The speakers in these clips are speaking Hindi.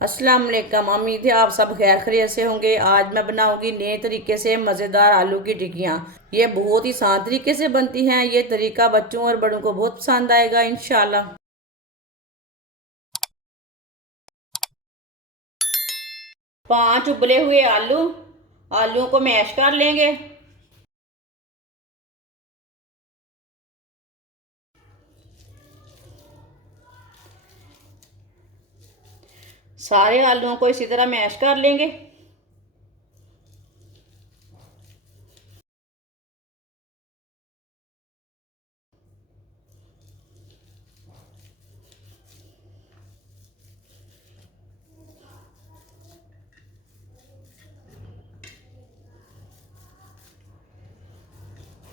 अस्सलाम वालेकुम। उम्मीद है आप सब खैर खैरियत से होंगे। आज मैं बनाऊंगी नए तरीके से मज़ेदार आलू की टिक्कियाँ। ये बहुत ही आसान तरीके से बनती हैं। ये तरीका बच्चों और बड़ों को बहुत पसंद आएगा इंशाल्लाह। 5 उबले हुए आलू, आलूओं को मैश कर लेंगे। सारे आलूओं को इसी तरह मैश कर लेंगे।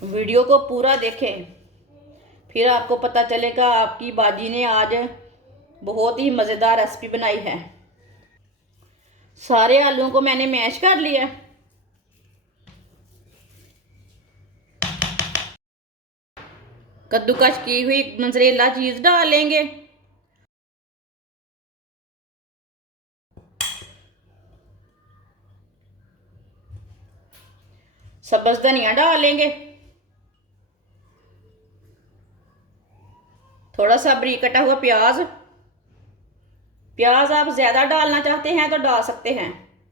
वीडियो को पूरा देखें, फिर आपको पता चलेगा आपकी बाजी ने आज बहुत ही मज़ेदार रेसिपी बनाई है। सारे आलूओं को मैंने मैश कर लिया। कद्दूकश की हुई मोज़रेला चीज़ डालेंगे। सब्ज़ धनिया डालेंगे। थोड़ा सा बारीक कटा हुआ प्याज। प्याज आप ज़्यादा डालना चाहते हैं तो डाल सकते हैं,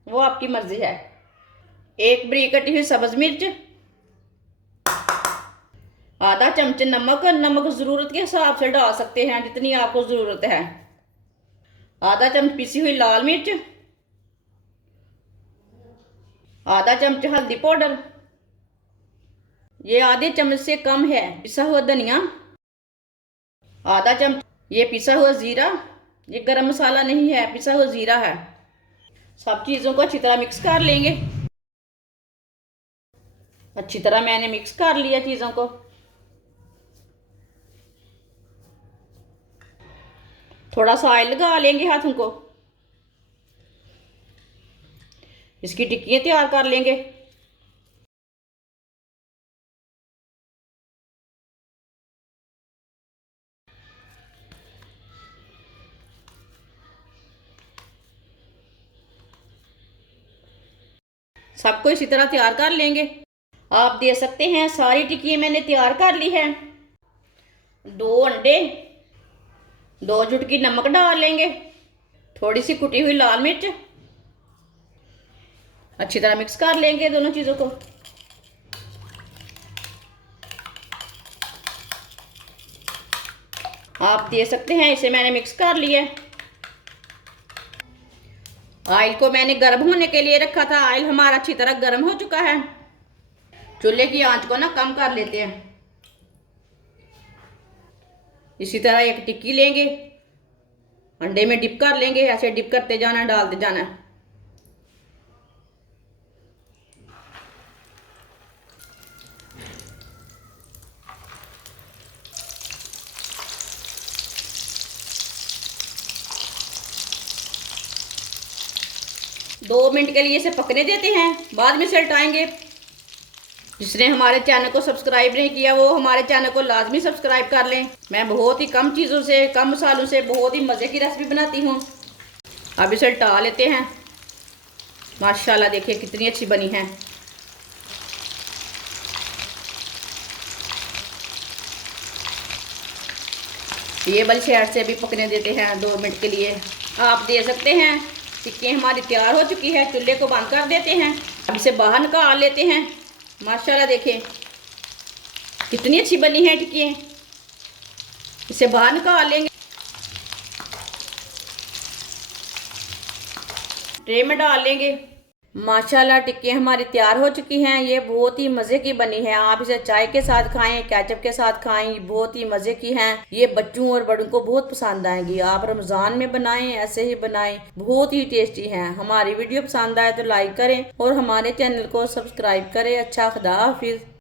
वो आपकी मर्ज़ी है। एक बारीक कटी हुई सब्ज़ मिर्च। आधा चमच नमक। नमक ज़रूरत के हिसाब से डाल सकते हैं, जितनी आपको ज़रूरत है। आधा चम्मच पिसी हुई लाल मिर्च। आधा चम्मच हल्दी पाउडर। ये आधे चम्मच से कम है पिसा हुआ धनिया। आधा चम्मच ये पिसा हुआ ज़ीरा। ये गरम मसाला नहीं है, पिसा हुआ ज़ीरा है। सब चीज़ों को अच्छी तरह मिक्स कर लेंगे। अच्छी तरह मैंने मिक्स कर लिया चीज़ों को। थोड़ा सा ऑयल लगा लेंगे हाथों को। इसकी टिक्कियाँ तैयार कर लेंगे। सबको इसी तरह तैयार कर लेंगे। आप दे सकते हैं सारी टिक्की मैंने तैयार कर ली है। 2 अंडे, 2 चुटकी नमक डाल लेंगे। थोड़ी सी कुटी हुई लाल मिर्च। अच्छी तरह मिक्स कर लेंगे दोनों चीज़ों को। आप दे सकते हैं, इसे मैंने मिक्स कर लिया। ऑयल को मैंने गर्म होने के लिए रखा था। ऑयल हमारा अच्छी तरह गर्म हो चुका है। चूल्हे की आंच को ना कम कर लेते हैं। इसी तरह एक टिक्की लेंगे, अंडे में डिप कर लेंगे। ऐसे डिप करते जाना, डालते जाना। दो मिनट के लिए इसे पकने देते हैं, बाद में इसे हटाएंगे। जिसने हमारे चैनल को सब्सक्राइब नहीं किया वो हमारे चैनल को लाजमी सब्सक्राइब कर लें। मैं बहुत ही कम चीज़ों से, कम मसालों से बहुत ही मज़े की रेसिपी बनाती हूँ। अब इसे हटा लेते हैं। माशाल्लाह देखिए कितनी अच्छी बनी है। ये वाली साइड से भी पकने देते हैं 2 मिनट के लिए। आप दे सकते हैं। टिक्की हमारी तैयार हो चुकी है। चूल्हे को बंद कर देते हैं। अब इसे बाहर निकाल लेते हैं। माशाल्लाह देखें कितनी अच्छी बनी है टिक्की। इसे बाहर निकाल लेंगे। ट्रे में डाल लेंगे। माशाल्लाह टिक्की हमारी तैयार हो चुकी हैं। ये बहुत ही मज़े की बनी है। आप इसे चाय के साथ खाएं, केचप के साथ खाएं, बहुत ही मज़े की हैं। ये बच्चों और बड़ों को बहुत पसंद आएंगी। आप रमज़ान में बनाएं, ऐसे ही बनाएं, बहुत ही टेस्टी हैं। हमारी वीडियो पसंद आए तो लाइक करें और हमारे चैनल को सब्सक्राइब करें। अच्छा, खुदा हाफिज़।